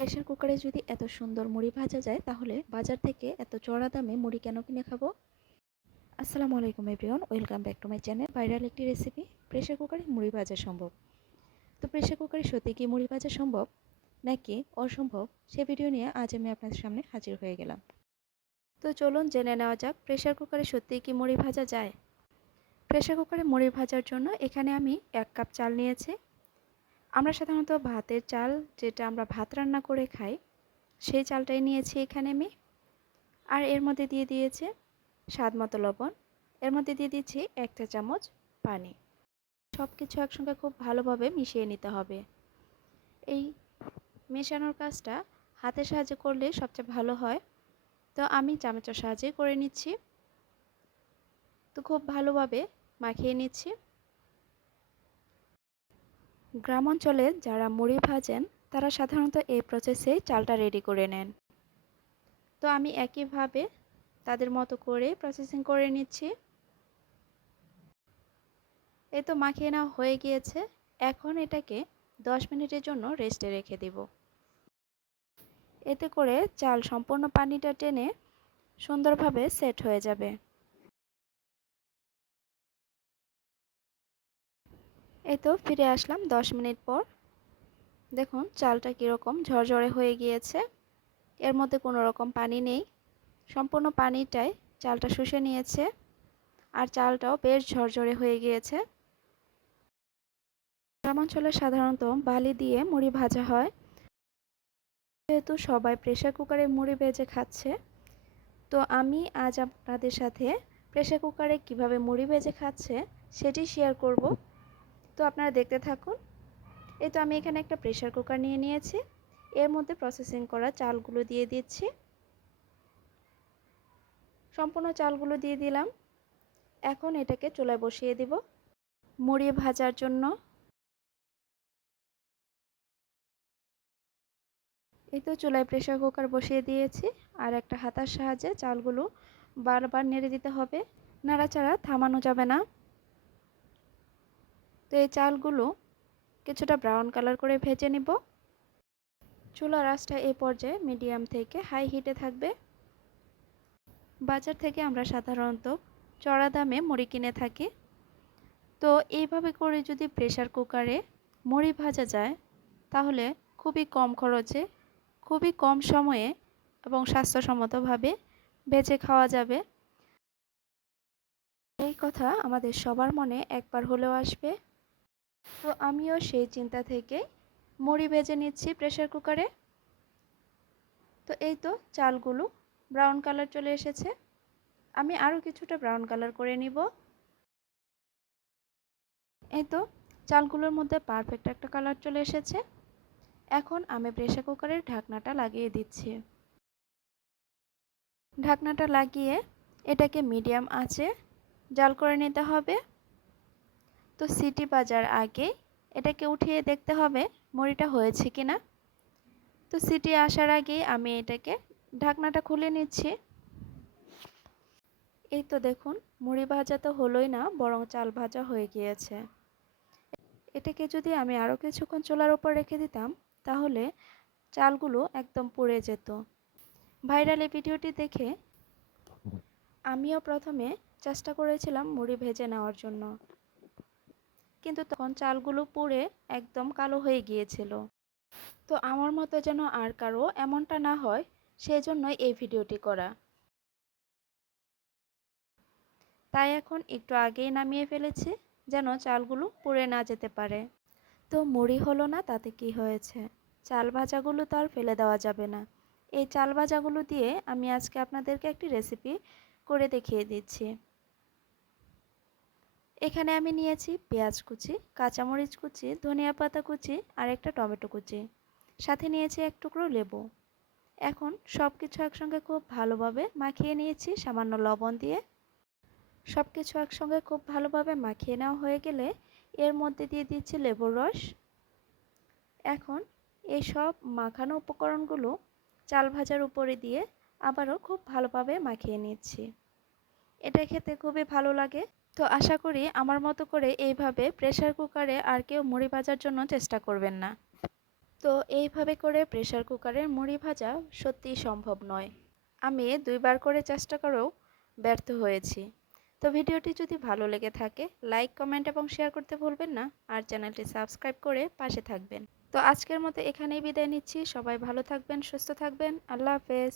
Pressure কুকারে যদি এত সুন্দর মুড়ি ভাজা যায়, তাহলে বাজার থেকে এত চড়া দামে মুড়ি কেন কিনে খাব? আসসালামু আলাইকুম everyone, welcome back to my channel. Viral একটি রেসিপি প্রেশার কুকারে মুড়ি ভাজা সম্ভব। তো প্রেশার কুকারে সত্যি কি মুড়ি ভাজা সম্ভব? নাকি অসম্ভব? সে ভিডিও নিয়ে আজ আমি আপনাদের সামনে হাজির হয়ে গেলাম। তো চলুন জেনে নেওয়া যাক প্রেশার কুকারে সত্যি কি মুড়ি ভাজা যায়? প্রেশার কুকারে মুড়ি ভাজার জন্য এখানে আমি এক কাপ চাল নিয়েছি। আমরা সাধারণত ভাতের চাল যেটা আমরা ভাত রান্না করে খাই, সেই চালটাই নিয়েছি এখানে আমি। আর এর মধ্যে দিয়ে দিয়েছে স্বাদ মতো লবণ। এর মধ্যে দিয়ে দিচ্ছি একটা চামচ পানি। সব কিছু একসঙ্গে খুব ভালোভাবে মিশিয়ে নিতে হবে। এই মেশানোর কাজটা হাতের সাহায্যে করলে সবচেয়ে ভালো হয়। তো আমি চামচের সাহায্যে করে নিচ্ছি। তো খুব ভালোভাবে মাখিয়ে নিচ্ছি। গ্রাম অঞ্চলে যারা মুড়ি ভাজেন, তারা সাধারণত এই প্রসেসে চালটা রেডি করে নেন। তো আমি একইভাবে তাদের মতো করে প্রসেসিং করে নিচ্ছি। এই তো মাখিয়ে নেওয়া হয়ে গিয়েছে। এখন এটাকে 10 মিনিটের জন্য রেস্টে রেখে দেব। এতে করে চাল সম্পূর্ণ পানিটা টেনে সুন্দরভাবে সেট হয়ে যাবে। এই তো ফিরে আসলাম 10 মিনিট পর। দেখুন, চালটা কীরকম? ঝরঝরে হয়ে গিয়েছে। এর মধ্যে কোনো রকম পানি নেই। সম্পূর্ণ পানিটাই চালটা শুষে নিয়েছে। আর চালটাও বেশ ঝরঝরে হয়ে গিয়েছে। গ্রামাঞ্চলে সাধারণত বালি দিয়ে মুড়ি ভাজা হয়। যেহেতু সবাই প্রেশার কুকারে মুড়ি ভেজে খাচ্ছে, তো আমি আজ আপনাদের সাথে প্রেশার কুকারে কীভাবে মুড়ি ভেজে খাচ্ছে সেটি শেয়ার করব। তো আপনারা দেখতে থাকুন। এই তো আমি এখানে একটা প্রেশার কুকার নিয়ে নিয়েছি। এর মধ্যে প্রসেসিং করা চালগুলো দিয়ে দিচ্ছি। সম্পূর্ণ চালগুলো দিয়ে দিলাম। এখন এটাকে চুলায় বসিয়ে দিব। মুড়ি ভাজার জন্য। এই তো চুলায় প্রেশার কুকার বসিয়ে দিয়েছি। আর একটা হাতার সাহায্যে চালগুলো বারবার নেড়ে দিতে হবে। নাড়াচাড়া থামানো যাবে না। তো এই চালগুলো কিছুটা ব্রাউন কালার করে ভেজে নিব। চুলার আঁচটা এ পর্যায়ে মিডিয়াম থেকে হাই হিটে থাকবে। বাজার থেকে আমরা সাধারণত চড়া দামে মুড়ি কিনে থাকি। তো এইভাবে করে যদি প্রেশার কুকারে মুড়ি ভাজা যায়, তাহলে খুবই কম খরচে, খুবই কম সময়ে এবং স্বাস্থ্যসম্মতভাবে বেঁচে খাওয়া যাবে। এই কথা আমাদের সবার মনে একবার হলেও আসবে। তো আমিও সেই চিন্তা থেকে মুড়ি ভেজে নিচ্ছি প্রেশার কুকারে তো এই তো চালগুলো ব্রাউন কালার চলে এসেছে। আমি আরও কিছুটা ব্রাউন কালার করে নিব। এই তো চালগুলোর মধ্যে পারফেক্ট একটা কালার চলে এসেছে। এখন আমি প্রেশার কুকারের ঢাকনাটা লাগিয়ে দিচ্ছি। ঢাকনাটা লাগিয়ে এটাকে মিডিয়াম আঁচে জাল করে নিতে হবে। তো সিটি বাজার আগে এটাকে উঠিয়ে দেখতে হবে মুড়িটা হয়েছে কি না তো সিটি আসার আগে আমি এটাকে ঢাকনাটা খুলে নিচ্ছি। এই তো দেখুন, মুড়ি ভাজা তো হলোই না, বরং চাল ভাজা হয়ে গিয়েছে। এটাকে যদি আমি আরও কিছুক্ষণ চুলার ওপর রেখে দিতাম, তাহলে চালগুলো একদম পুড়ে যেত। ভাইরাল এই ভিডিওটি দেখে আমিও প্রথমে চেষ্টা করেছিলাম মুড়ি ভেজে নেওয়ার জন্য। কিন্তু তখন চালগুলো পুড়ে একদম কালো হয়ে গিয়েছিল। তো আমার মতো যেন আর কারও এমনটা না হয় সেই জন্যই এই ভিডিওটি করা। তাই এখন একটু আগেই নামিয়ে ফেলেছি, যেন চালগুলো পুড়ে না যেতে পারে। তো মুড়ি হলো না, তাতে কি হয়েছে? চাল ভাজাগুলো তো আর ফেলে দেওয়া যাবে না। এই চাল ভাজাগুলো দিয়ে আমি আজকে আপনাদেরকে একটি রেসিপি করে দেখিয়ে দিচ্ছি। এখানে আমি নিয়েছি পেঁয়াজ কুচি, কাঁচামরিচ কুচি, ধনিয়া পাতা কুচি আর একটা টমেটো কুচি। সাথে নিয়েছি এক টুকরো লেবু। এখন সব কিছু একসঙ্গে খুব ভালোভাবে মাখিয়ে নিয়েছি, সামান্য লবণ দিয়ে। সব কিছু একসঙ্গে খুব ভালোভাবে মাখিয়ে নেওয়া হয়ে গেলে এর মধ্যে দিয়ে দিচ্ছি লেবুর রস। এখন এই সব মাখানো উপকরণগুলো চাল ভাজার উপরে দিয়ে আবারও খুব ভালোভাবে মাখিয়ে নিচ্ছি। এটা খেতে খুবই ভালো লাগে। তো আশা করি আমার মতো করে এইভাবে প্রেশার কুকারে আর কেউ মুড়ি ভাজার জন্য চেষ্টা করবেন না। তো এইভাবে করে প্রেশার কুকারের মুড়ি ভাজা সত্যিই সম্ভব নয়। আমি দুইবার করে চেষ্টা করেও ব্যর্থ হয়েছি। তো ভিডিওটি যদি ভালো লেগে থাকে লাইক কমেন্ট এবং শেয়ার করতে ভুলবেন না আর চ্যানেলটি সাবস্ক্রাইব করে পাশে থাকবেন। তো আজকের মতো এখানেই বিদায় নিচ্ছি। সবাই ভালো থাকবেন, সুস্থ থাকবেন। আল্লাহ হাফেজ।